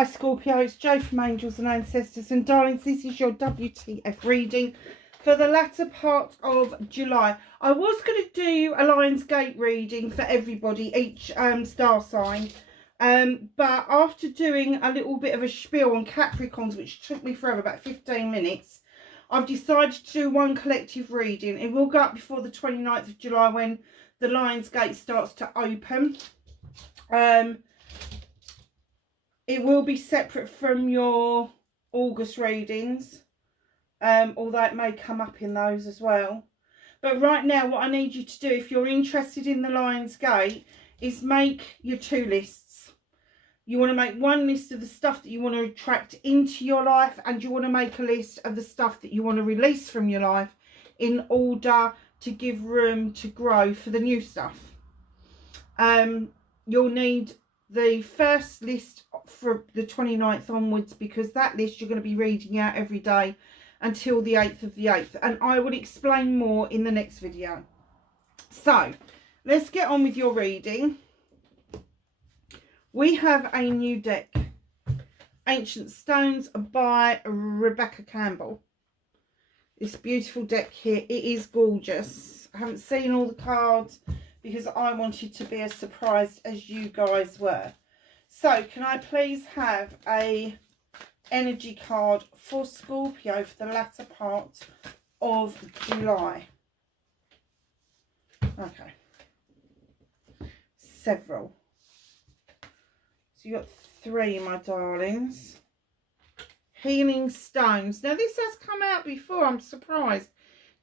Hi Scorpio, it's Jo from Angels and Ancestors, and darlings, this is your WTF reading for the latter part of July. I was going to do a Lion's Gate reading for everybody, each star sign, but after doing a little bit of a spiel on Capricorns, which took me forever, about 15 minutes, I've decided to do one collective reading. It will go up before the 29th of July when the Lion's Gate starts to open. It will be separate from your August readings, although it may come up in those as well. But right now, what I need you to do, if you're interested in the Lion's Gate, is make your two lists. You want to make one list of the stuff that you want to attract into your life, and you want to make a list of the stuff that you want to release from your life in order to give room to grow for the new stuff. You'll need the first list for the 29th onwards, because that list you're going to be reading out every day until the 8th of the 8th, and I will explain more in the next video. So let's get on with your reading. We have a new deck, Ancient Stones by Rebecca Campbell. This beautiful deck here, it is gorgeous. I haven't seen all the cards because I wanted to be as surprised as you guys were. So can I please have a energy card for Scorpio for the latter part of July? Okay. Several. So you got 3, my darlings. Healing Stones. Now this has come out before, I'm surprised.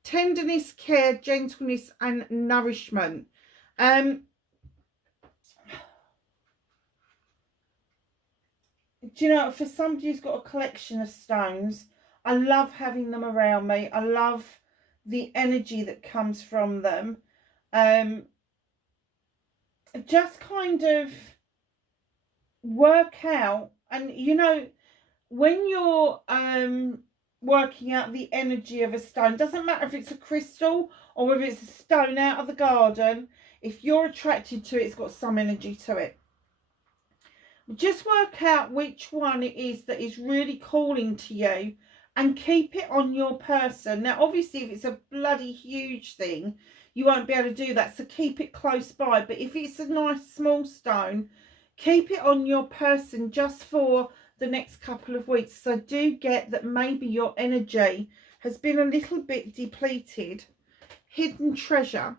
Tenderness, care, gentleness and nourishment. Do you know, for somebody who's got a collection of stones, I love having them around me. I love the energy that comes from them. Just kind of work out, and you know, when you're working out the energy of a stone, doesn't matter if it's a crystal or whether it's a stone out of the garden, if you're attracted to it, it's got some energy to it. Just work out which one it is that is really calling to you and keep it on your person. Now obviously if it's a bloody huge thing, you won't be able to do that, so keep it close by. But if it's a nice small stone, keep it on your person just for the next couple of weeks. So I do get that maybe your energy has been a little bit depleted. Hidden treasure.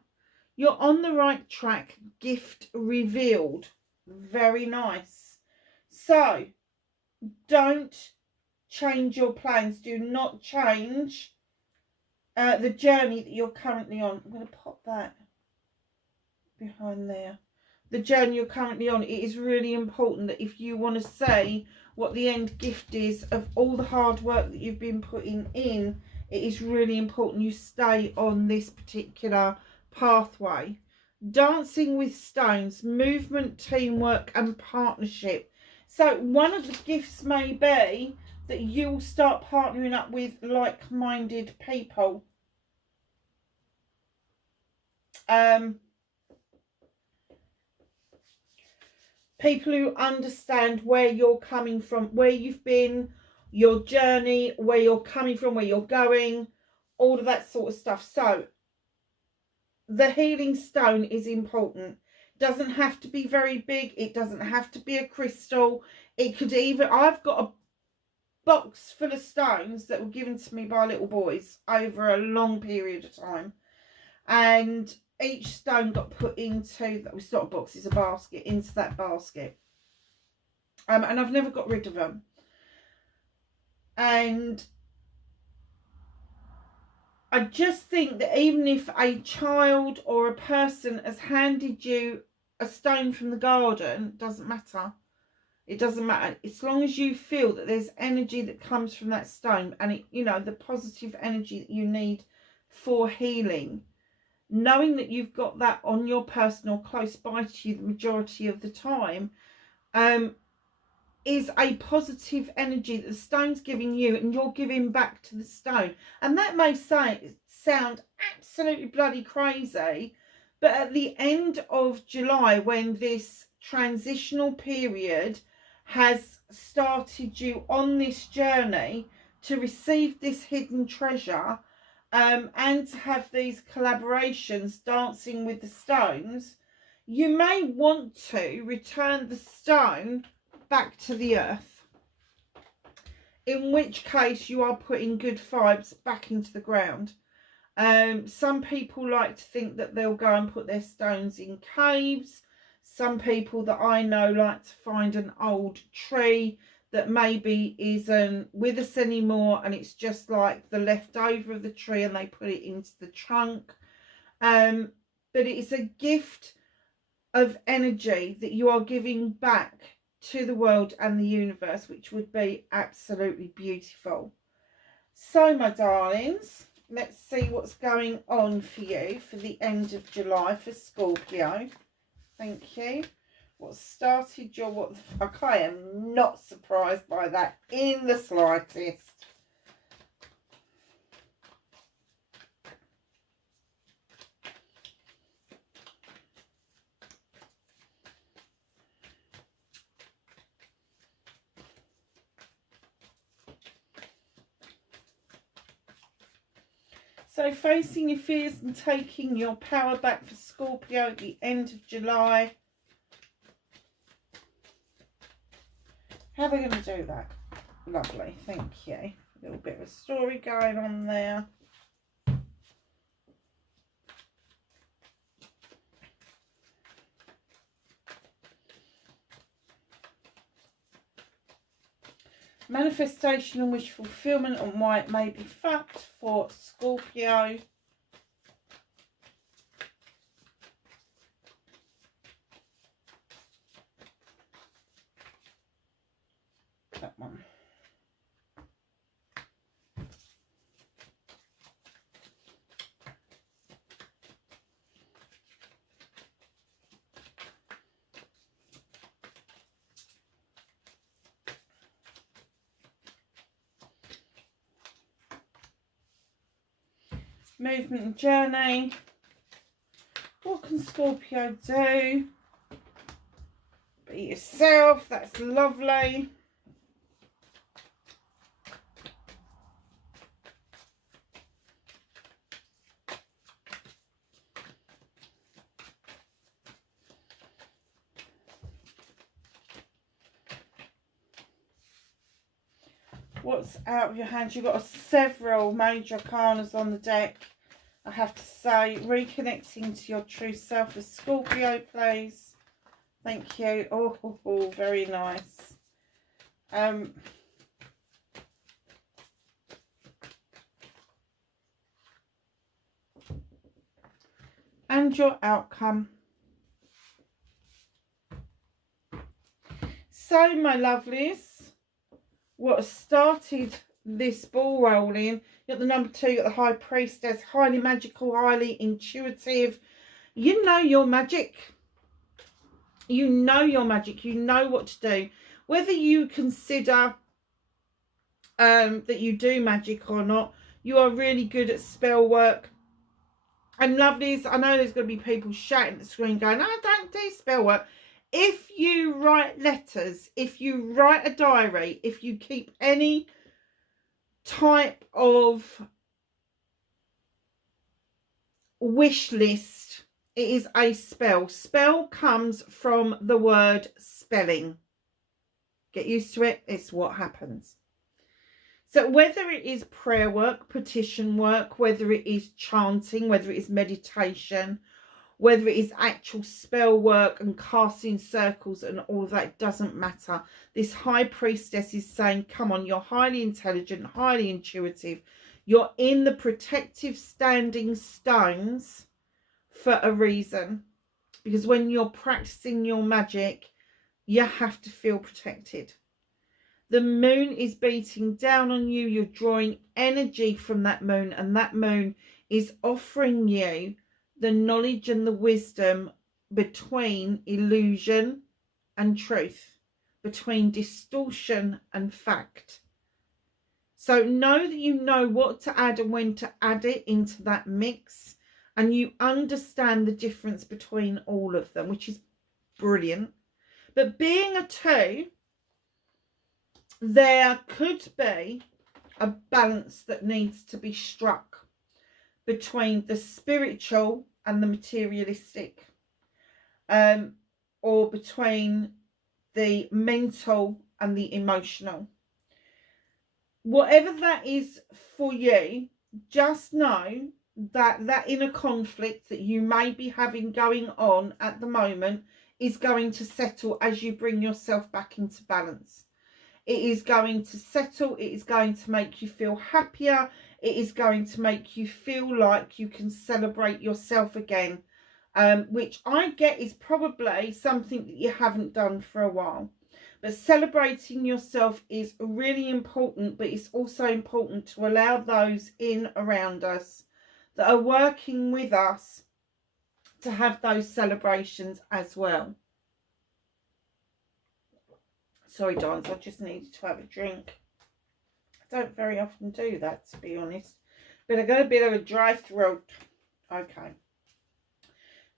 You're on the right track. Gift revealed. Very nice. So don't change your plans. Do not change the journey that you're currently on. I'm going to pop that behind there. The journey you're currently on, it is really important that if you want to say what the end gift is of all the hard work that you've been putting in, it is really important you stay on this particular pathway. Dancing with stones, movement, teamwork and partnership. So one of the gifts may be that you'll start partnering up with like-minded people. People who understand where you're coming from, where you've been, your journey, where you're coming from, where you're going, all of that sort of stuff. So the healing stone is important. It doesn't have to be very big. It doesn't have to be a crystal. It could even, I've got a box full of stones that were given to me by little boys over a long period of time. And each stone got put into, it's not a box, it's a basket, into that basket. And I've never got rid of them. And I just think that even if a child or a person has handed you a stone from the garden, doesn't matter. It doesn't matter. As long as you feel that there's energy that comes from that stone, and it, you know, the positive energy that you need for healing. Knowing that you've got that on your person or close by to you the majority of the time is a positive energy that the stone's giving you and you're giving back to the stone. And that may sound absolutely bloody crazy, but at the end of July, when this transitional period has started you on this journey to receive this hidden treasure, and to have these collaborations, dancing with the stones, you may want to return the stone back to the earth, in which case you are putting good vibes back into the ground. Some people like to think that they'll go and put their stones in caves. Some people that I know like to find an old tree that maybe isn't with us anymore, and it's just like the leftover of the tree, and they put it into the trunk. But it's a gift of energy that you are giving back to the world and the universe, which would be absolutely beautiful. So, my darlings, let's see what's going on for you for the end of July for Scorpio. Thank you. What started your what the fuck? I am not surprised by that in the slightest. So facing your fears and taking your power back for Scorpio at the end of July. How are they going to do that? Lovely, thank you. A little bit of a story going on there. Manifestation and wish fulfillment and why it may be fucked for Scorpio. That one. Movement and journey. What can Scorpio do? Be yourself. That's lovely. What's out of your hands? You've got several major arcanas on the deck. I have to say, reconnecting to your true self as Scorpio, please. Thank you. Oh, very nice. And your outcome. So, my lovelies, what started this ball rolling, you got the number 2, you got the High Priestess, highly magical, highly intuitive. You know your magic. You know your magic. You know what to do. Whether you consider that you do magic or not, you are really good at spell work. And lovelies, I know there's going to be people shouting at the screen going, I don't do spell work. If you write letters, if you write a diary, if you keep any type of wish list, it is a spell. Spell comes from the word spelling. Get used to it. It's what happens. So whether it is prayer work, petition work, whether it is chanting, whether it is meditation, whether it is actual spell work and casting circles and all of that, doesn't matter. This High Priestess is saying, come on, you're highly intelligent, highly intuitive. You're in the protective standing stones for a reason. Because when you're practicing your magic, you have to feel protected. The moon is beating down on you. You're drawing energy from that moon, and that moon is offering you the knowledge and the wisdom between illusion and truth, between distortion and fact. So know that you know what to add and when to add it into that mix, and you understand the difference between all of them, which is brilliant. But being a 2, there could be a balance that needs to be struck between the spiritual and the materialistic, or between the mental and the emotional. Whatever that is for you, just know that that inner conflict that you may be having going on at the moment is going to settle as you bring yourself back into balance. It is going to settle. It is going to make you feel happier. It is going to make you feel like you can celebrate yourself again, which I get is probably something that you haven't done for a while. But celebrating yourself is really important, but it's also important to allow those in around us that are working with us to have those celebrations as well. Sorry, darlings, I just needed to have a drink. I don't very often do that, to be honest. But I got a bit of a dry throat. Okay.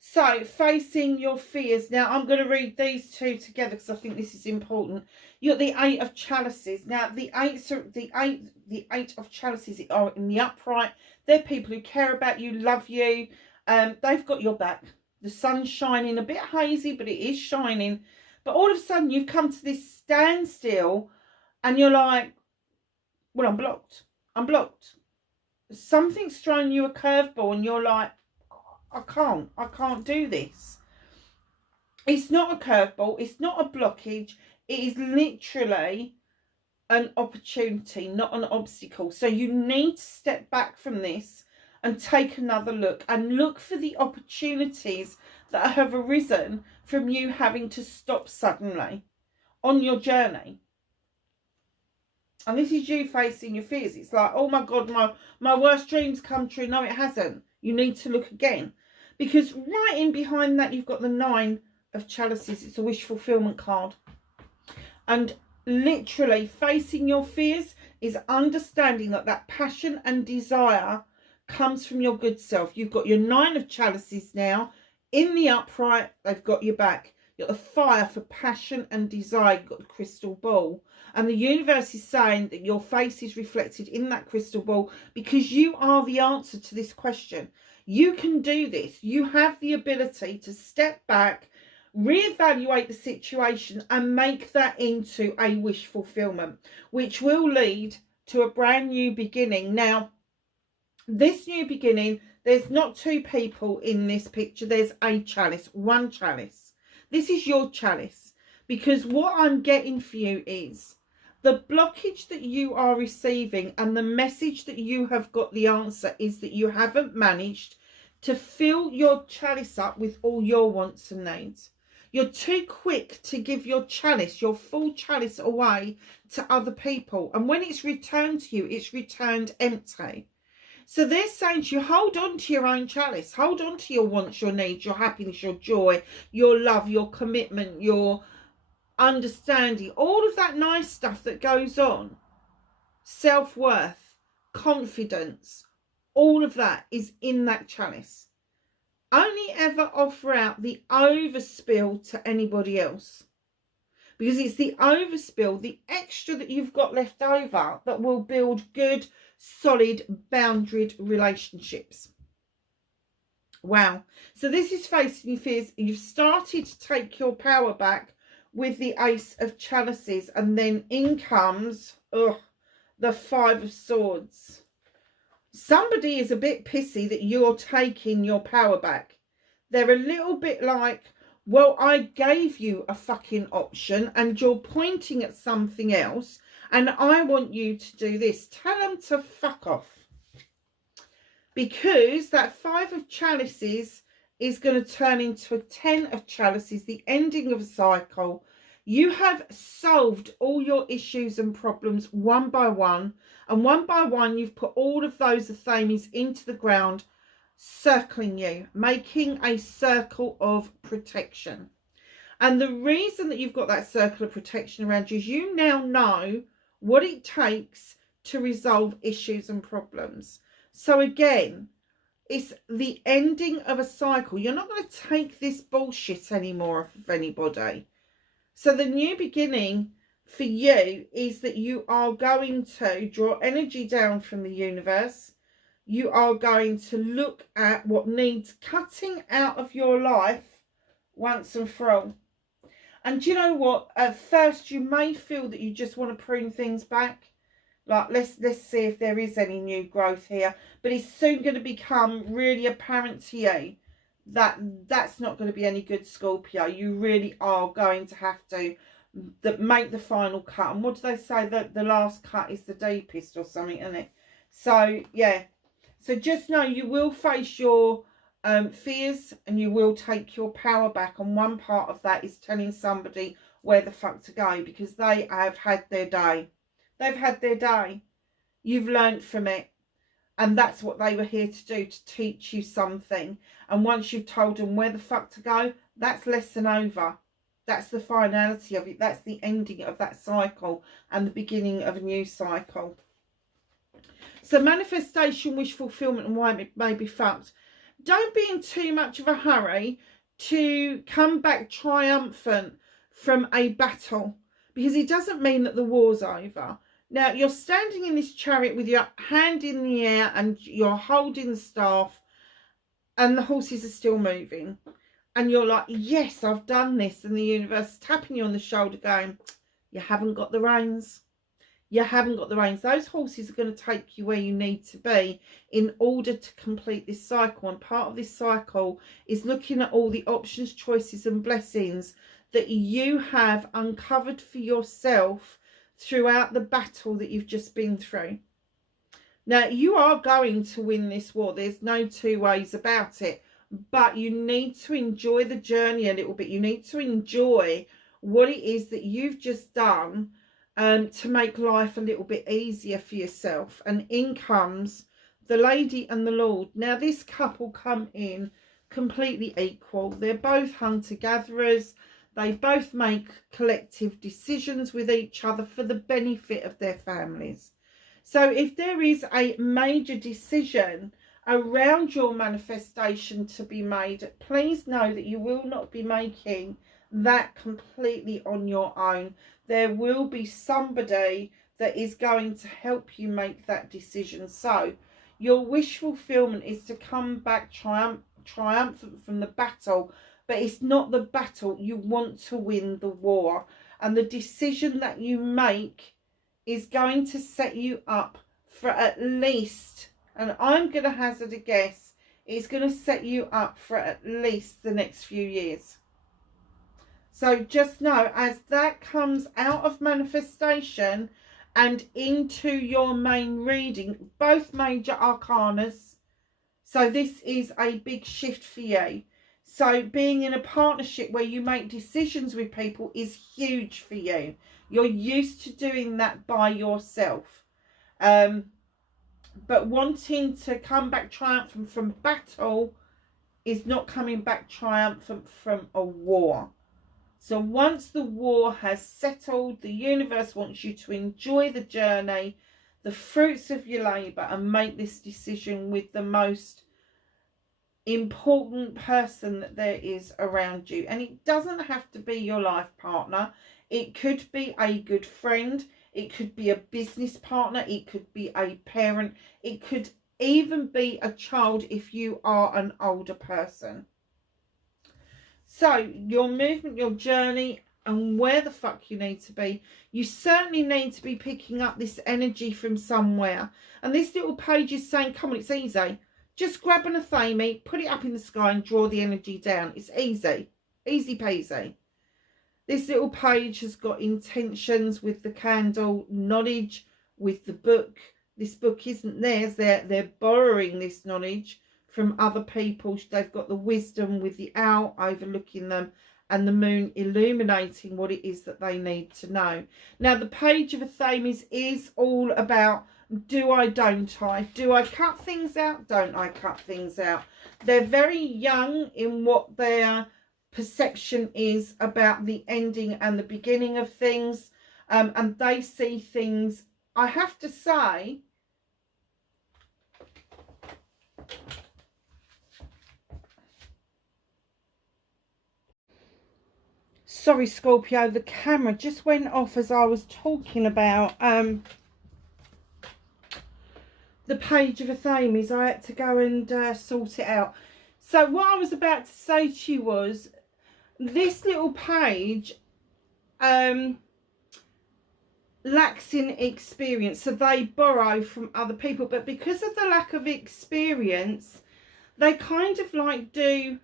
So, facing your fears. Now, I'm going to read these two together because I think this is important. You've got the Eight of Chalices. Now, the Eight of Chalices are in the upright. They're people who care about you, love you. They've got your back. The sun's shining, a bit hazy, but it is shining. But all of a sudden, you've come to this standstill and you're like, well, I'm blocked. I'm blocked. Something's thrown you a curveball and you're like, I can't do this. It's not a curveball. It's not a blockage. It is literally an opportunity, not an obstacle. So you need to step back from this and take another look and look for the opportunities that have arisen from you having to stop suddenly on your journey. And this is you facing your fears. It's like, oh my God, my worst dreams come true. No, it hasn't. You need to look again. Because right in behind that, you've got the Nine of Chalices. It's a wish fulfillment card. And literally facing your fears is understanding that that passion and desire comes from your good self. You've got your Nine of Chalices now in the upright. They've got your back. You've got the fire for passion and desire. You've got the crystal ball. And the universe is saying that your face is reflected in that crystal ball because you are the answer to this question. You can do this. You have the ability to step back, reevaluate the situation and make that into a wish fulfillment, which will lead to a brand new beginning. Now, this new beginning, there's not two people in this picture. There's a chalice, one chalice. This is your chalice, because what I'm getting for you is the blockage that you are receiving and the message that you have got the answer is that you haven't managed to fill your chalice up with all your wants and needs. You're too quick to give your chalice, your full chalice, away to other people. And when it's returned to you, it's returned empty. So they're saying to you, hold on to your own chalice. Hold on to your wants, your needs, your happiness, your joy, your love, your commitment, your understanding. All of that nice stuff that goes on. Self-worth, confidence, all of that is in that chalice. Only ever offer out the overspill to anybody else. Because it's the overspill, the extra that you've got left over, that will build good, solid, boundaried relationships. Wow. So this is facing your fears. You've started to take your power back with the Ace of Chalices. And then in comes the Five of Swords. Somebody is a bit pissy that you're taking your power back. They're a little bit like, well, I gave you a fucking option and you're pointing at something else and I want you to do this. Tell them to fuck off. Because that Five of Chalices is going to turn into a 10 of Chalices, the ending of a cycle. You have solved all your issues and problems one by one. And one by one, you've put all of those Athames into the ground, circling you, making a circle of protection. And the reason that you've got that circle of protection around you is you now know what it takes to resolve issues and problems. So again, it's the ending of a cycle. You're not going to take this bullshit anymore off of anybody. So the new beginning for you is that you are going to draw energy down from the universe. You are going to look at what needs cutting out of your life once and for all. And do you know what? At first, you may feel that you just want to prune things back. Like, let's see if there is any new growth here. But it's soon going to become really apparent to you that that's not going to be any good, Scorpio. You really are going to have to make the final cut. And what do they say? That the last cut is the deepest or something, isn't it? So, yeah. So just know you will face your fears and you will take your power back. And one part of that is telling somebody where the fuck to go, because they have had their day. They've had their day. You've learned from it. And that's what they were here to do, to teach you something. And once you've told them where the fuck to go, that's lesson over. That's the finality of it. That's the ending of that cycle and the beginning of a new cycle. So manifestation, wish fulfillment, and why it may be fucked. Don't be in too much of a hurry to come back triumphant from a battle, because it doesn't mean that the war's over. Now, you're standing in this chariot with your hand in the air and you're holding the staff and the horses are still moving. And you're like, yes, I've done this. And the universe tapping you on the shoulder going, you haven't got the reins. You haven't got the reins. Those horses are going to take you where you need to be in order to complete this cycle. And part of this cycle is looking at all the options, choices and blessings that you have uncovered for yourself throughout the battle that you've just been through. Now, you are going to win this war. There's no two ways about it. But you need to enjoy the journey a little bit. You need to enjoy what it is that you've just done to make life a little bit easier for yourself. And in comes the Lady and the Lord. Now, this couple come in completely equal. They're both hunter-gatherers. They both make collective decisions with each other for the benefit of their families. So if there is a major decision around your manifestation to be made, please know that you will not be making that completely on your own. There will be somebody that is going to help you make that decision. So your wish fulfillment is to come back triumphant from the battle. But it's not the battle. You want to win the war. And the decision that you make is going to set you up for at least, and I'm going to hazard a guess, it's going to set you up for at least the next few years. So just know, as that comes out of manifestation and into your main reading, both major arcanas, so this is a big shift for you. So being in a partnership where you make decisions with people is huge for you. You're used to doing that by yourself. But wanting to come back triumphant from battle is not coming back triumphant from a war. So once the war has settled, the universe wants you to enjoy the journey, the fruits of your labour, and make this decision with the most important person that there is around you. And it doesn't have to be your life partner. It could be a good friend. It could be a business partner. It could be a parent. It could even be a child if you are an older person. So your movement, your journey, and where the fuck you need to be, you certainly need to be picking up this energy from somewhere. And this little page is saying, come on, it's easy. Just grab an athame, put it up in the sky and draw the energy down. It's easy. Easy peasy. This little page has got intentions with the candle, knowledge with the book. This book isn't theirs. They're borrowing this knowledge from other people. They've got the wisdom with the owl overlooking them and the moon illuminating what it is that they need to know. Now, the page of athames is all about, do I, don't I? Do I cut things out? Don't I cut things out? They're very young in what their perception is about the ending and the beginning of things. And they see things, I have to say, Sorry, Scorpio, the camera just went off as I was talking about the page of Athames. I had to go and sort it out. So what I was about to say to you was, this little page lacks in experience, so they borrow from other people, but because of the lack of experience, they kind of like do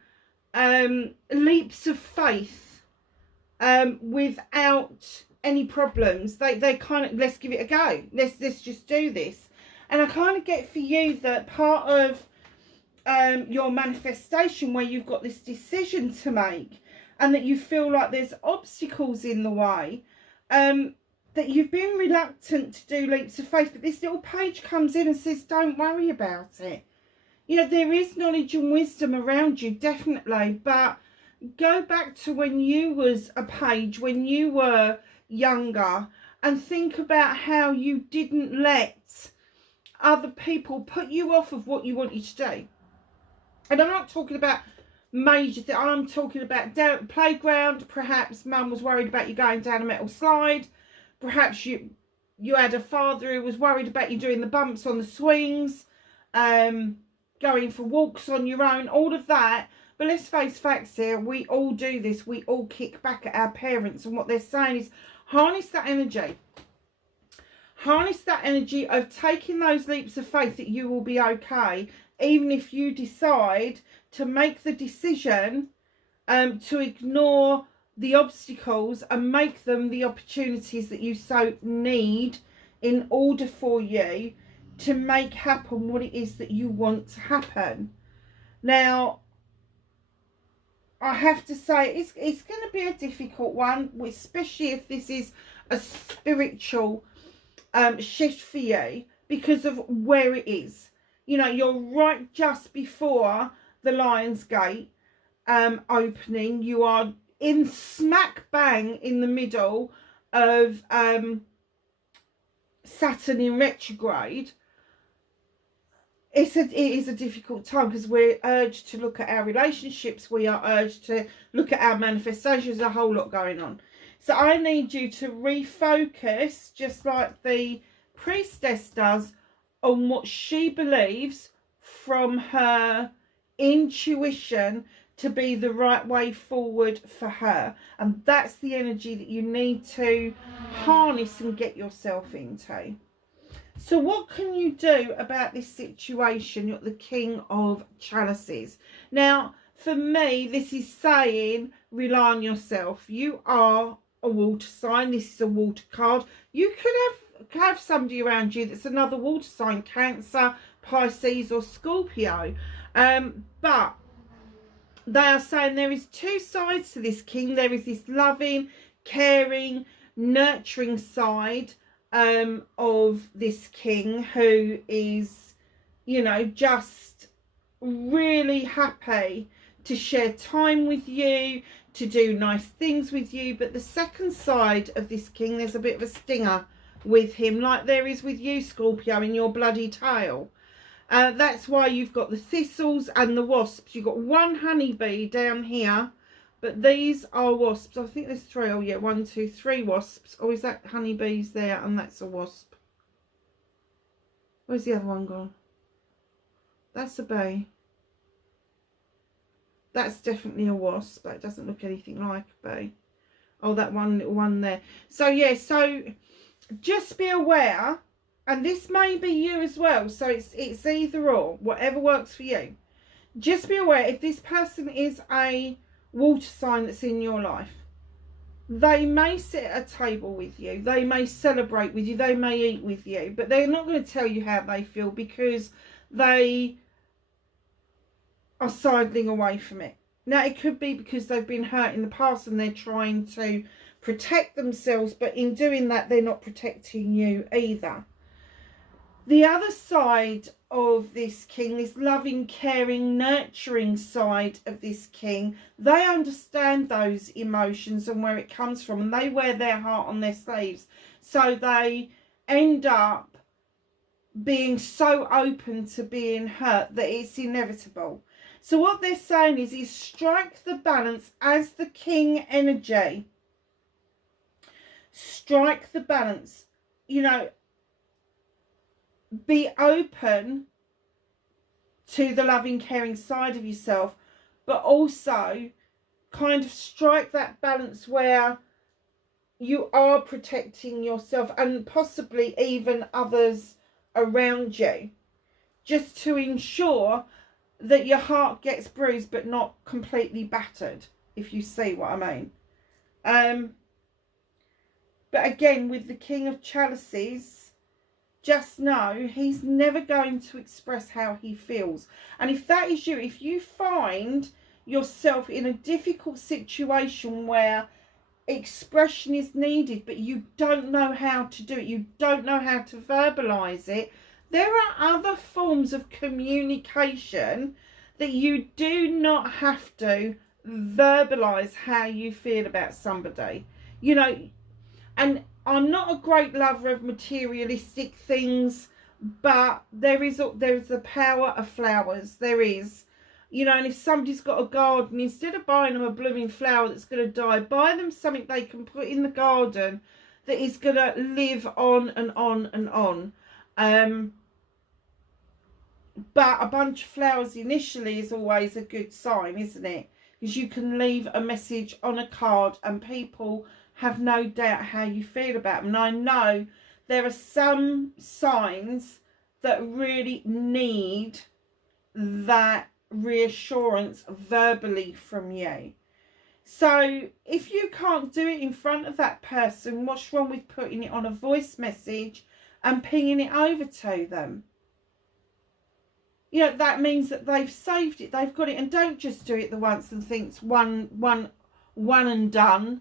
leaps of faith without any problems. They kind of, let's give it a go, let's just do this. And I kind of get for you that part of your manifestation, where you've got this decision to make and that you feel like there's obstacles in the way, that you've been reluctant to do leaps of faith, but this little page comes in and says, don't worry about it. You know, there is knowledge and wisdom around you, definitely, but go back to when you was a page, when you were younger, and think about how you didn't let other people put you off of what you wanted to do. And I'm not talking about major things. I'm talking about down playground. Perhaps mum was worried about you going down a metal slide. Perhaps you had a father who was worried about you doing the bumps on the swings, going for walks on your own, all of that. But let's face facts here, we all do this. We all kick back at our parents, and what they're saying is harness that energy. Harness that energy of taking those leaps of faith that you will be okay, even if you decide to make the decision to ignore the obstacles and make them the opportunities that you so need in order for you to make happen what it is that you want to happen. Now, I have to say, it's going to be a difficult one, especially if this is a spiritual shift for you, because of where it is. You know, you're right just before the Lion's Gate opening. You are in smack bang in the middle of Saturn in retrograde. It is a difficult time, because we're urged to look at our relationships. We are urged to look at our manifestations. There's a whole lot going on. So I need you to refocus, just like the priestess does, on what she believes from her intuition to be the right way forward for her. And that's the energy that you need to harness and get yourself into. So what can you do about this situation? You're the King of Chalices. Now, for me, this is saying rely on yourself. You are a water sign. This is a water card. You could have somebody around you that's another water sign, Cancer, Pisces or Scorpio. But they are saying there is two sides to this king. There is this loving, caring, nurturing side of this king, who is, you know, just really happy to share time with you, to do nice things with you. But the second side of this king, there's a bit of a stinger with him, like there is with you, Scorpio, in your bloody tail. That's why you've got the thistles and the wasps. You've got one honeybee down here, but these are wasps. I think there's three. Oh yeah, 1, 2, 3 wasps. Or is that honeybees there and that's a wasp? Where's the other one gone? That's a bee. That's definitely a wasp. That doesn't look anything like a bee. Oh, that one little one there. So yeah, so just be aware, and this may be you as well, so it's either or, whatever works for you. Just be aware, if this person is a water sign that's in your life, they may sit at a table with you, they may celebrate with you, they may eat with you, but they're not going to tell you how they feel, because they are sidling away from it. Now, it could be because they've been hurt in the past and they're trying to protect themselves, but in doing that, they're not protecting you either. The other side of this king, this loving, caring, nurturing side of this king, they understand those emotions and where it comes from, and they wear their heart on their sleeves. So they end up being so open to being hurt that it's inevitable. So what they're saying is strike the balance as the king energy. Strike the balance. You know, be open to the loving, caring side of yourself, but also kind of strike that balance where you are protecting yourself and possibly even others around you, just to ensure that your heart gets bruised but not completely battered, if you see what I mean. But again, with the King of Chalices, just know he's never going to express how he feels. And if that is you, if you find yourself in a difficult situation where expression is needed but you don't know how to do it, you don't know how to verbalize it, there are other forms of communication that you do not have to verbalize how you feel about somebody. You know, and I'm not a great lover of materialistic things, but there is the power of flowers. There is. You know, and if somebody's got a garden, instead of buying them a blooming flower that's going to die, buy them something they can put in the garden that is going to live on and on and on. But a bunch of flowers initially is always a good sign, isn't it? Because you can leave a message on a card and people have no doubt how you feel about them. And I know there are some signs that really need that reassurance verbally from you. So if you can't do it in front of that person, what's wrong with putting it on a voice message and pinging it over to them? You know, that means that they've saved it, they've got it. And don't just do it the once and think it's one and done,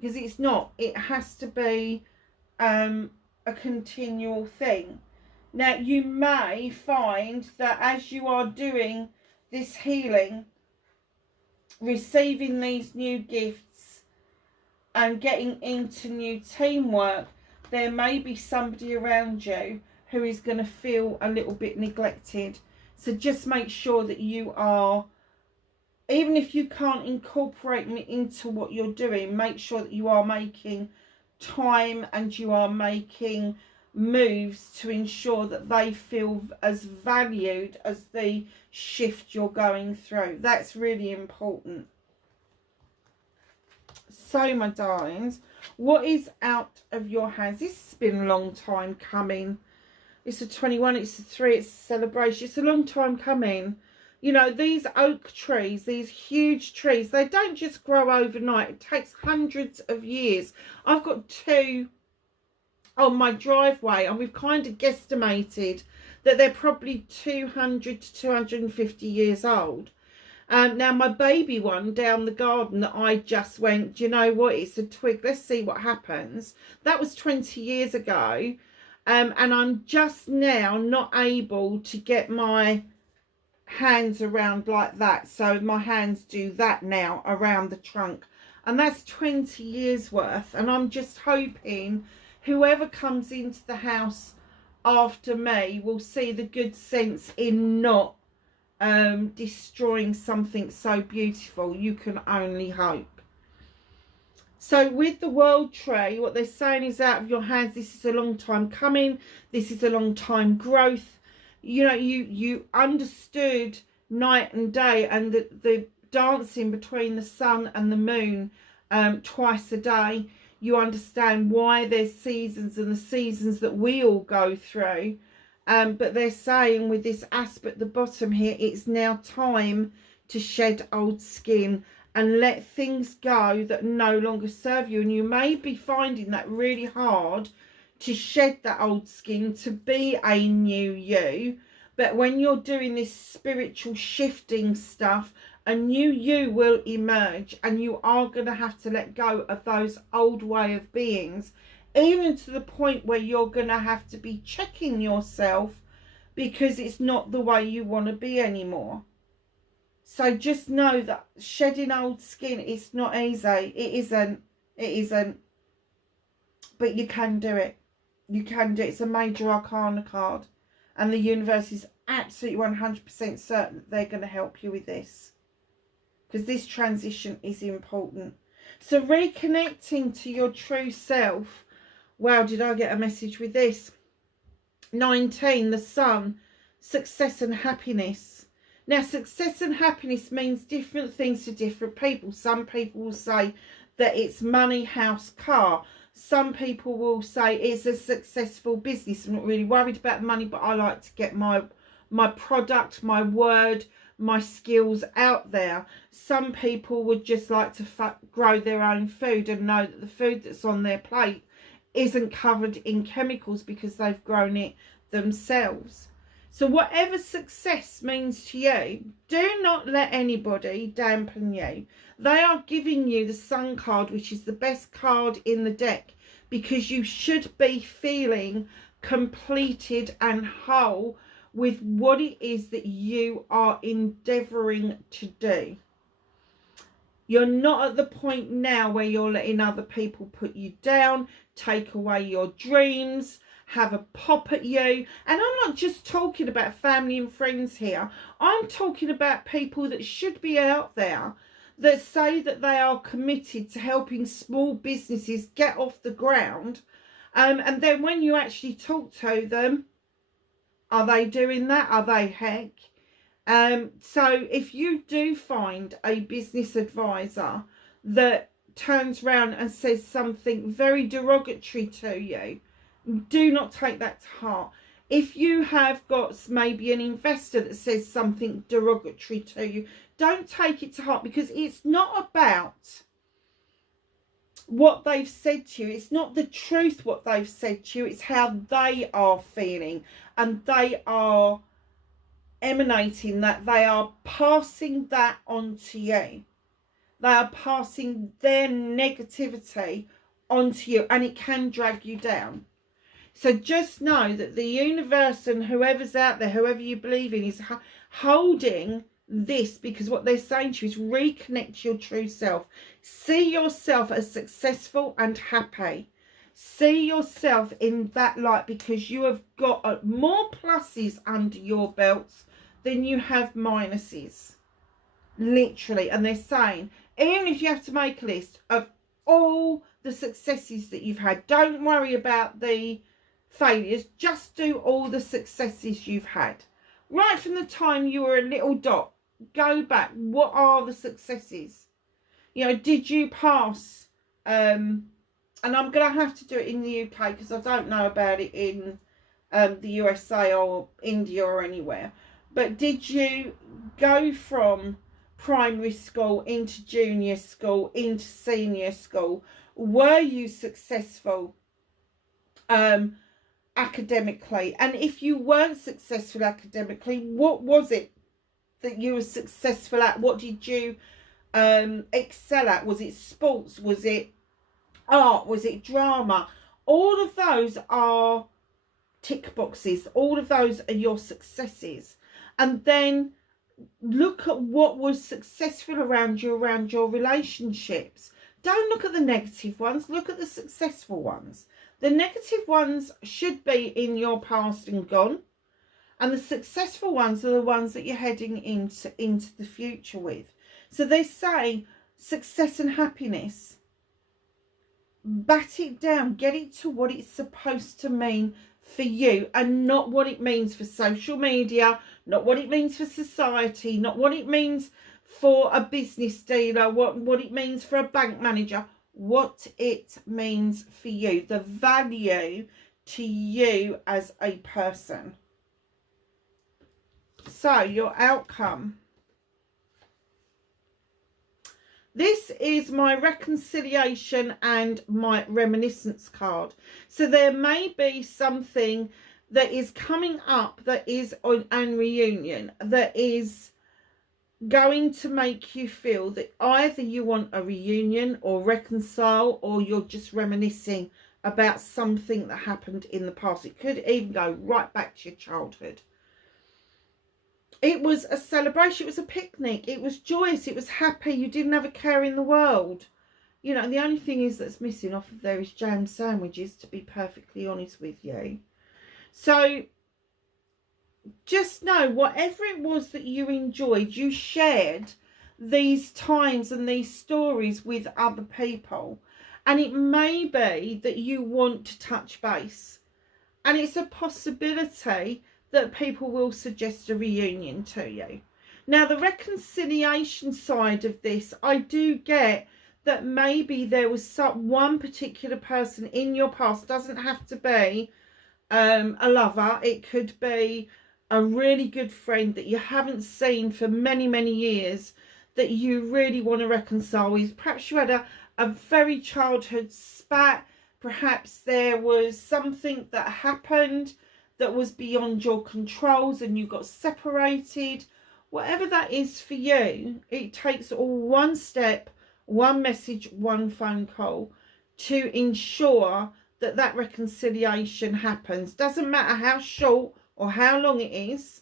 because it's not. It has to be a continual thing. Now, you may find that as you are doing this healing, receiving these new gifts and getting into new teamwork, there may be somebody around you who is going to feel a little bit neglected. So just make sure that you are, even if you can't incorporate me into what you're doing, make sure that you are making time and you are making moves to ensure that they feel as valued as the shift you're going through. That's really important. So, my darlings, what is out of your hands? This has been a long time coming. It's a 21, it's a 3, it's a celebration. It's a long time coming. You know, these oak trees, these huge trees, they don't just grow overnight. It takes hundreds of years. I've got 2 on my driveway, and we've kind of guesstimated that they're probably 200 to 250 years old. Now, my baby one down the garden that I just went, do you know what? It's a twig. Let's see what happens. That was 20 years ago. And I'm just now not able to get my hands around like that. So my hands do that now around the trunk. And that's 20 years worth. And I'm just hoping whoever comes into the house after me will see the good sense in not destroying something so beautiful. You can only hope. So with the world tree, what they're saying is out of your hands. This is a long time coming. This is a long time growth. You know, you understood night and day and the dancing between the sun and the moon twice a day. You understand why there's seasons and the seasons that we all go through. But they're saying with this aspect at the bottom here, it's now time to shed old skin and let things go that no longer serve you. And you may be finding that really hard to shed that old skin to be a new you. But when you're doing this spiritual shifting stuff, a new you will emerge, and you are going to have to let go of those old way of beings, even to the point where you're going to have to be checking yourself because it's not the way you want to be anymore. So just know that shedding old skin is not easy. It isn't. But you can do it. You can do it. It's a major arcana card. And the universe is absolutely 100% certain that they're going to help you with this, because this transition is important. So reconnecting to your true self. Wow, did I get a message with this? 19, the sun, success and happiness. Now, success and happiness means different things to different people. Some people will say that it's money, house, car. Some people will say it's a successful business. I'm not really worried about money, but I like to get my product, my word, my skills out there. Some people would just like to grow their own food and know that the food that's on their plate isn't covered in chemicals because they've grown it themselves. So whatever success means to you, do not let anybody dampen you. They are giving you the Sun card, which is the best card in the deck, because you should be feeling completed and whole with what it is that you are endeavouring to do. You're not at the point now where you're letting other people put you down, take away your dreams, have a pop at you. And I'm not just talking about family and friends here. I'm talking about people that should be out there that say that they are committed to helping small businesses get off the ground. And then when you actually talk to them, are they doing that? Are they heck? So if you do find a business advisor that turns around and says something very derogatory to you, do not take that to heart. If you have got maybe an investor that says something derogatory to you, don't take it to heart, because it's not about what they've said to you. It's not the truth what they've said to you. It's how they are feeling, and they are emanating that. They are passing that on to you. They are passing their negativity onto you, and it can drag you down. So just know that the universe and whoever's out there, whoever you believe in, is holding this, because what they're saying to you is reconnect to your true self. See yourself as successful and happy. See yourself in that light, because you have got more pluses under your belts than you have minuses. Literally. And they're saying, even if you have to make a list of all the successes that you've had, don't worry about the failures, just do all the successes you've had. Right from the time you were a little dot, go back. What are the successes? You know, did you pass? And I'm going to have to do it in the UK because I don't know about it in the USA or India or anywhere. But did you go from primary school into junior school into senior school? Were you successful academically? And if you weren't successful academically, what was it that you were successful at? What did you excel at? Was it sports? Was it art? Was it drama? All of those are tick boxes. All of those are your successes. And then look at what was successful around your relationships. Don't look at the negative ones. Look at the successful ones. The negative ones should be in your past and gone. And the successful ones are the ones that you're heading into the future with. So they say success and happiness. Bat it down. Get it to what it's supposed to mean for you, and not what it means for social media, not what it means for society, not what it means for a business dealer, what it means for a bank manager. What it means for you, the value to you as a person. So your outcome. This is my reconciliation and my reminiscence card. So there may be something that is coming up that is on an reunion that is going to make you feel that either you want a reunion or reconcile, or you're just reminiscing about something that happened in the past. It could even go right back to your childhood. It was a celebration. It was a picnic. It was joyous. It was happy. You didn't have a care in the world. You know, and the only thing is that's missing off of there is jam sandwiches, to be perfectly honest with you. So just know whatever it was that you enjoyed, you shared these times and these stories with other people. And it may be that you want to touch base. And it's a possibility that people will suggest a reunion to you. Now, the reconciliation side of this, I do get that maybe there was one particular person in your past. Doesn't have to be a lover. It could be a really good friend that you haven't seen for many, many years that you really want to reconcile with. Perhaps you had a very childhood spat. Perhaps there was something that happened that was beyond your controls and you got separated. Whatever that is for you, it takes all one step, one message, one phone call to ensure that that reconciliation happens. Doesn't matter how short or how long it is.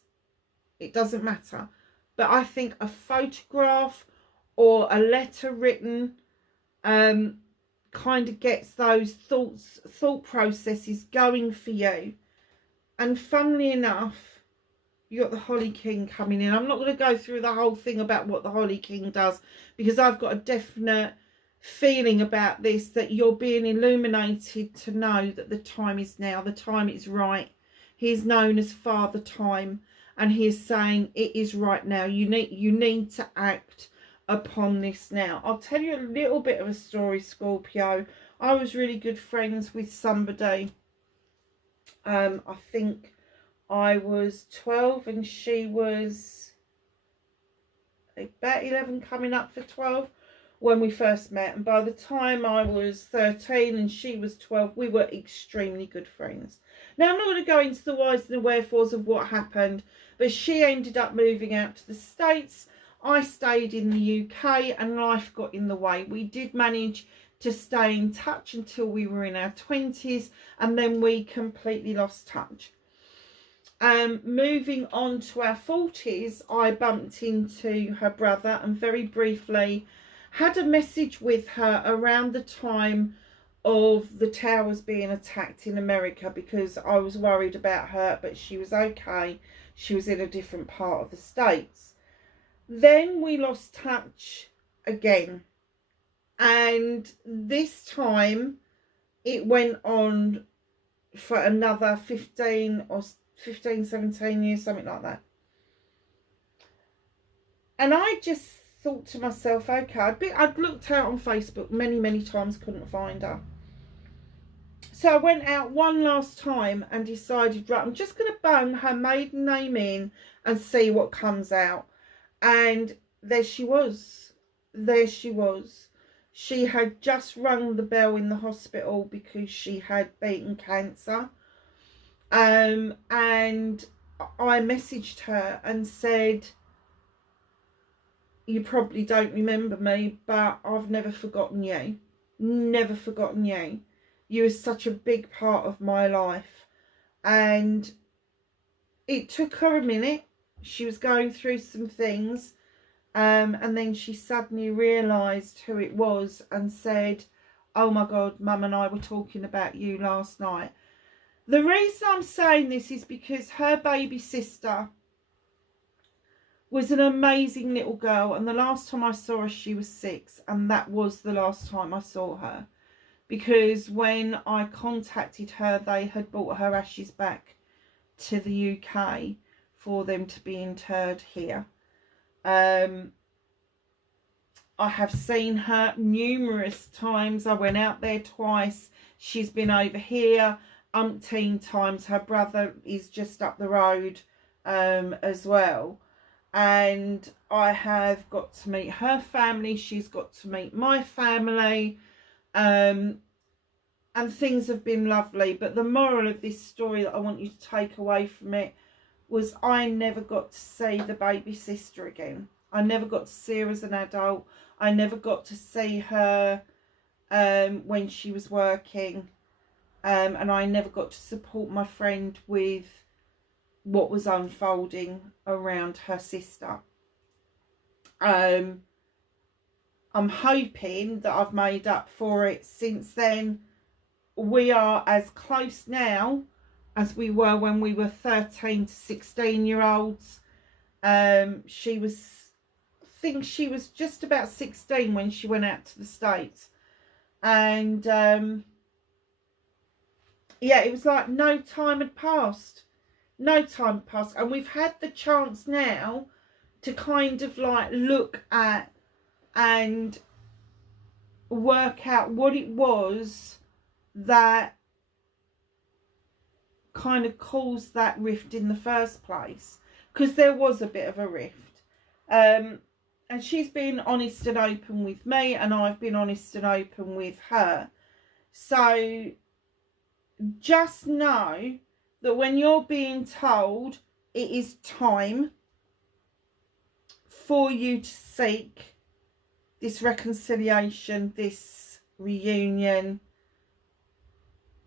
It doesn't matter. But I think a photograph or a letter written kind of gets those thought processes going for you. And funnily enough, you got the Holly King coming in. I'm not going to go through the whole thing about what the Holly King does, because I've got a definite feeling about this, that you're being illuminated to know that the time is now. The time is right. He is known as Father Time, and he is saying it is right now. You need to act upon this now. I'll tell you a little bit of a story, Scorpio. I was really good friends with somebody. I think I was 12 and she was about 11, coming up for 12 when we first met. And by the time I was 13 and she was 12, we were extremely good friends. Now, I'm not going to go into the whys and the wherefores of what happened, but she ended up moving out to the States. I stayed in the UK and life got in the way. We did manage to stay in touch until we were in our 20s, and then we completely lost touch. Moving on to our 40s, I bumped into her brother and very briefly had a message with her around the time of the towers being attacked in America, because I was worried about her, but she was okay. She was in a different part of the States. Then we lost touch again, and this time it went on for another 15, 17 years, something like that. And I just thought to myself, okay, I'd looked out on Facebook many times, couldn't find her. So I went out one last time and decided, right, I'm just going to bung her maiden name in and see what comes out. And there she was. There she was. She had just rung the bell in the hospital because she had beaten cancer. And I messaged her and said, you probably don't remember me, but I've never forgotten you. Never forgotten you. You were such a big part of my life. And it took her a minute. She was going through some things. And then she suddenly realised who it was and said, oh my God, Mum and I were talking about you last night. The reason I'm saying this is because her baby sister was an amazing little girl, and the last time I saw her she was 6, and that was the last time I saw her, because when I contacted her they had brought her ashes back to the UK for them to be interred here. I have seen her numerous times. I went out there twice. She's been over here umpteen times. Her brother is just up the road as well. And I have got to meet her family. She's got to meet my family. And things have been lovely. But the moral of this story that I want you to take away from it was I never got to see the baby sister again. I never got to see her as an adult. I never got to see her when she was working. And I never got to support my friend with what was unfolding around her sister. I'm hoping that I've made up for it since then. We are as close now as we were when we were 13 to 16-year-olds. She was, I think she was just about 16 when she went out to the States. And yeah, it was like no time had passed. No time had passed. And we've had the chance now to kind of like look at and work out what it was that kind of caused that rift in the first place, because there was a bit of a rift. And she's been honest and open with me, and I've been honest and open with her. So just know that when you're being told it is time for you to seek this reconciliation, this reunion,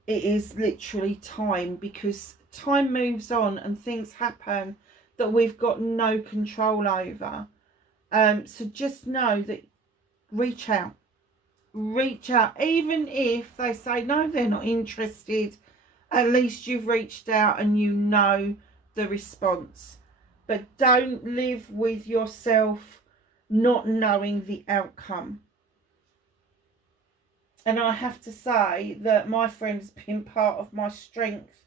it is literally time, because time moves on and things happen that we've got no control over. So just know that reach out, even if they say no, they're not interested. At least you've reached out and you know the response. But don't live with yourself not knowing the outcome. And I have to say that my friend has been part of my strength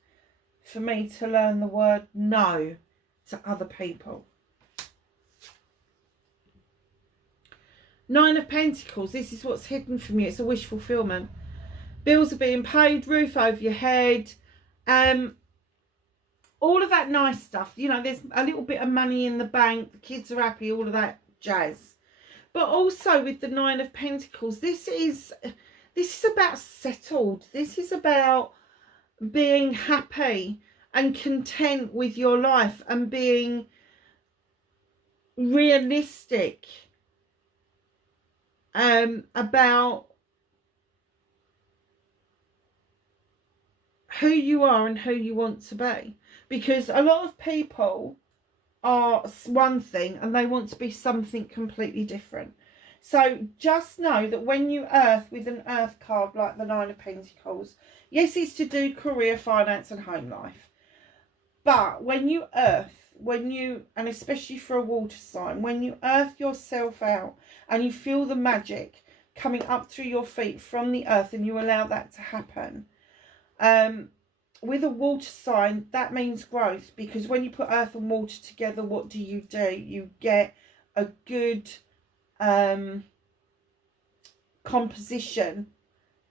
for me to learn the word no to other people. Nine of Pentacles. This is what's hidden from you. It's a wish fulfillment. Bills are being paid, roof over your head. All of that nice stuff. You know, there's a little bit of money in the bank. The kids are happy. All of that jazz. But also with the Nine of Pentacles, this is about settled. This is about being happy and content with your life and being realistic about who you are and who you want to be. Because a lot of people are one thing and they want to be something completely different. So just know that when you earth with an earth card like the Nine of Pentacles, yes, it's to do career, finance and home life. But when you earth, and especially for a water sign, when you earth yourself out and you feel the magic coming up through your feet from the earth and you allow that to happen, with a water sign, that means growth. Because when you put earth and water together, what do? You get a good composition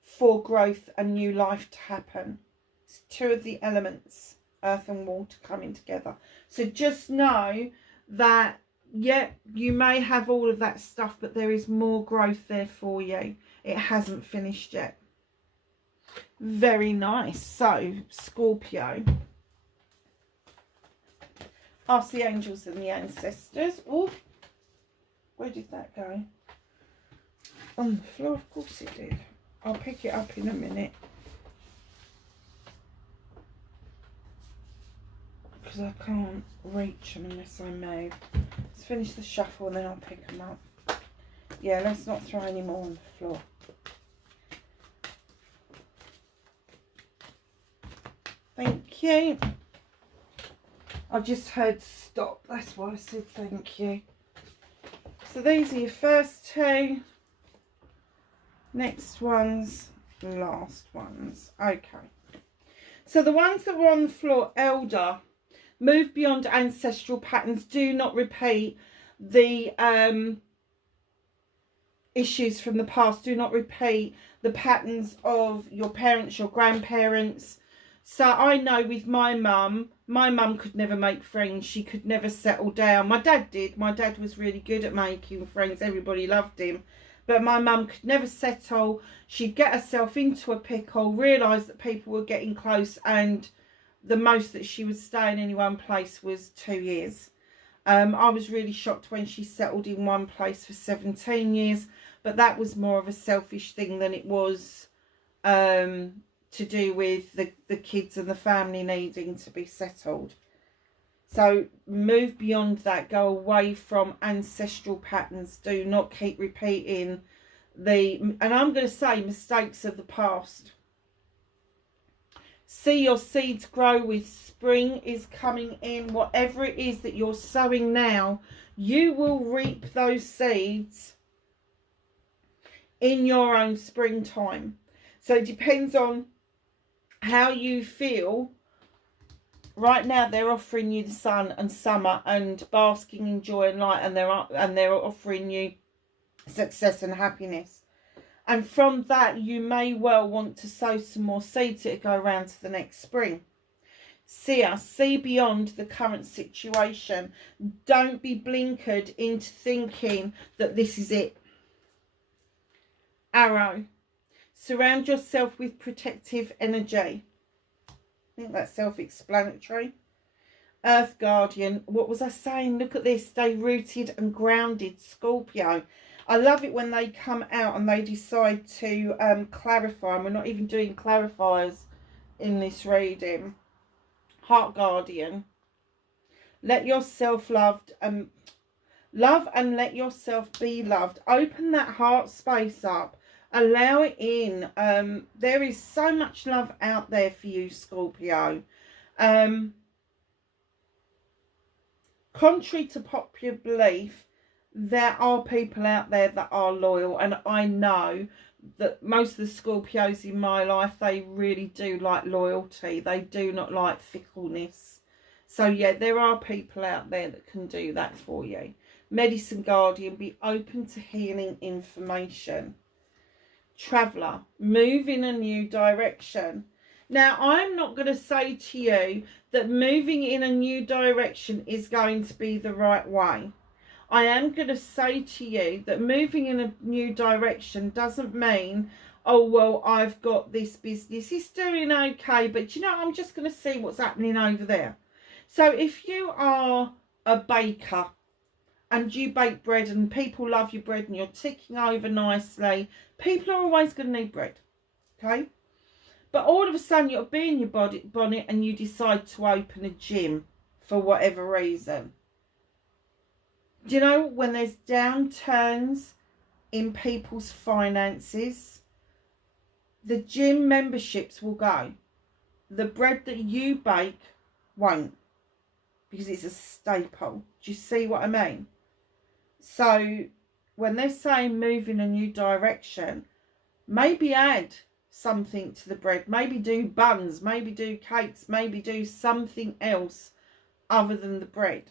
for growth and new life to happen. It's two of the elements, earth and water, coming together. So just know that, yeah, you may have all of that stuff, but there is more growth there for you. It hasn't finished yet. Very nice. So, Scorpio. Ask the angels and the ancestors. Oh, where did that go? On the floor, of course it did. I'll pick it up in a minute. Because I can't reach them unless I move. Let's finish the shuffle and then I'll pick them up. Yeah, let's not throw any more on the floor. Thank you. I just heard stop. That's why I said thank you. So these are your first two. Next ones, last ones. Okay. So the ones that were on the floor, elder, move beyond ancestral patterns. Do not repeat the issues from the past. Do not repeat the patterns of your parents, your grandparents. So I know with my mum could never make friends. She could never settle down. My dad did. My dad was really good at making friends. Everybody loved him. But my mum could never settle. She'd get herself into a pickle, realise that people were getting close, and the most that she would stay in any one place was 2 years. I was really shocked when she settled in one place for 17 years. But that was more of a selfish thing than it was to do with the kids and the family needing to be settled. So move beyond that. Go away from ancestral patterns. Do not keep repeating and I'm going to say, mistakes of the past. See your seeds grow with spring is coming in. Whatever it is that you're sowing now, you will reap those seeds in your own springtime. So it depends on how you feel. Right now they're offering you the sun and summer and basking in joy and light, and they're offering you success and happiness. And from that you may well want to sow some more seeds to go around to the next spring. See beyond the current situation. Don't be blinkered into thinking that this is it. Arrow. Surround yourself with protective energy. I think that's self-explanatory. Earth Guardian. What was I saying? Look at this. Stay rooted and grounded, Scorpio. I love it when they come out and they decide to clarify. And we're not even doing clarifiers in this reading. Heart Guardian. Let yourself love and let yourself be loved. Open that heart space up. Allow it in. There is so much love out there for you, Scorpio. Contrary to popular belief, there are people out there that are loyal, and I know that most of the Scorpios in my life, they really do like loyalty. They do not like fickleness. So yeah, there are people out there that can do that for you. Medicine Guardian, be open to healing information. Traveller, move in a new direction. Now, I'm not going to say to you that moving in a new direction is going to be the right way. I am going to say to you that moving in a new direction doesn't mean, oh, well, I've got this business. It's doing okay, but you know, I'm just going to see what's happening over there. So if you are a baker and you bake bread and people love your bread and you're ticking over nicely, people are always going to need bread, okay? But all of a sudden you'll be in your bonnet and you decide to open a gym for whatever reason. Do you know, when there's downturns in people's finances, the gym memberships will go. The bread that you bake won't, because it's a staple. Do you see what I mean? So when they're saying move in a new direction, maybe add something to the bread. Maybe do buns, maybe do cakes, maybe do something else other than the bread.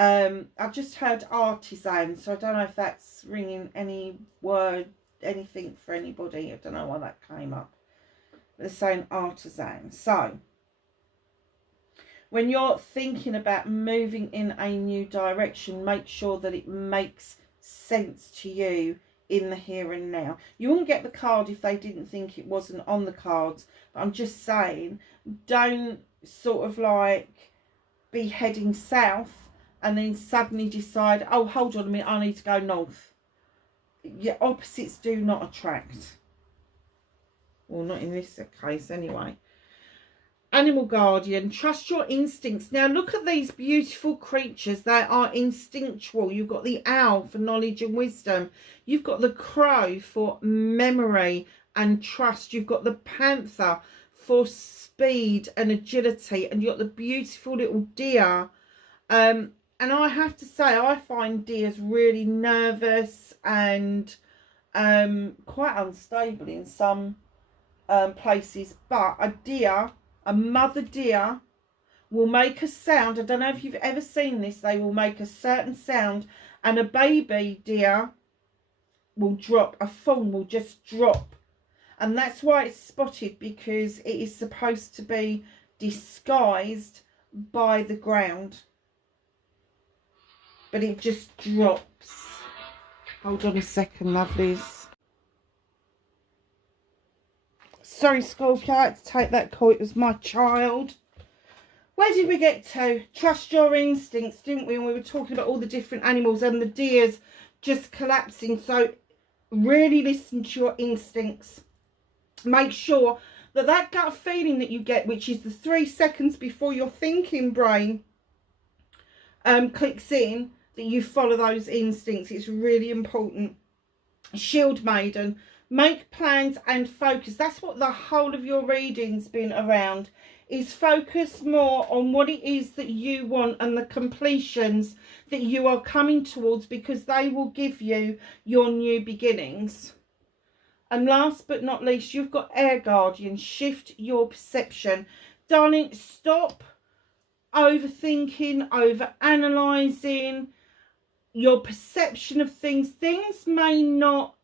I've just heard artisan, so I don't know if that's ringing anything for anybody. I don't know why that came up. They're saying artisan. So when you're thinking about moving in a new direction, make sure that it makes sense to you in the here and now. You wouldn't get the card if they didn't think it wasn't on the cards. But I'm just saying, don't sort of like be heading south and then suddenly decide, oh, hold on a minute, I need to go north. Your opposites do not attract. Well, not in this case anyway. Animal Guardian, trust your instincts. Now look at these beautiful creatures. They are instinctual. You've got the owl for knowledge and wisdom. You've got the crow for memory and trust. You've got the panther for speed and agility. And you've got the beautiful little deer. And I have to say, I find deers really nervous and quite unstable in some places. But a deer, a mother deer, will make a sound. I don't know if you've ever seen this. They will make a certain sound, and a baby deer will drop. A fawn will just drop. And that's why it's spotted, because it is supposed to be disguised by the ground. But it just drops. Hold on a second, lovelies. Sorry, Scorpio, I had to take that call. It was my child. Where did we get to? Trust your instincts, didn't we? And we were talking about all the different animals and the deers just collapsing. So really listen to your instincts. Make sure that that gut feeling that you get, which is the 3 seconds before your thinking brain clicks in, that you follow those instincts. It's really important. Shield Maiden, Make plans and focus. That's what the whole of your reading's been around, is focus more on what it is that you want and the completions that you are coming towards, because they will give you your new beginnings. And last but not least, you've got air guardian. Shift your perception. Darling, stop overthinking, over analysing your perception of things. Things may not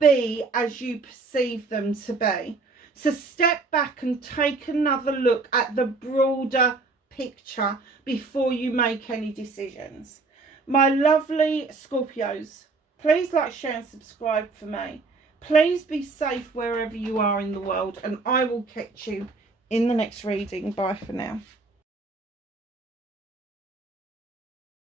be as you perceive them to be. So step back and take another look at the broader picture before you make any decisions. My lovely Scorpios, please like, share and subscribe for me. Please be safe wherever you are in the world, and I will catch you in the next reading. Bye for now.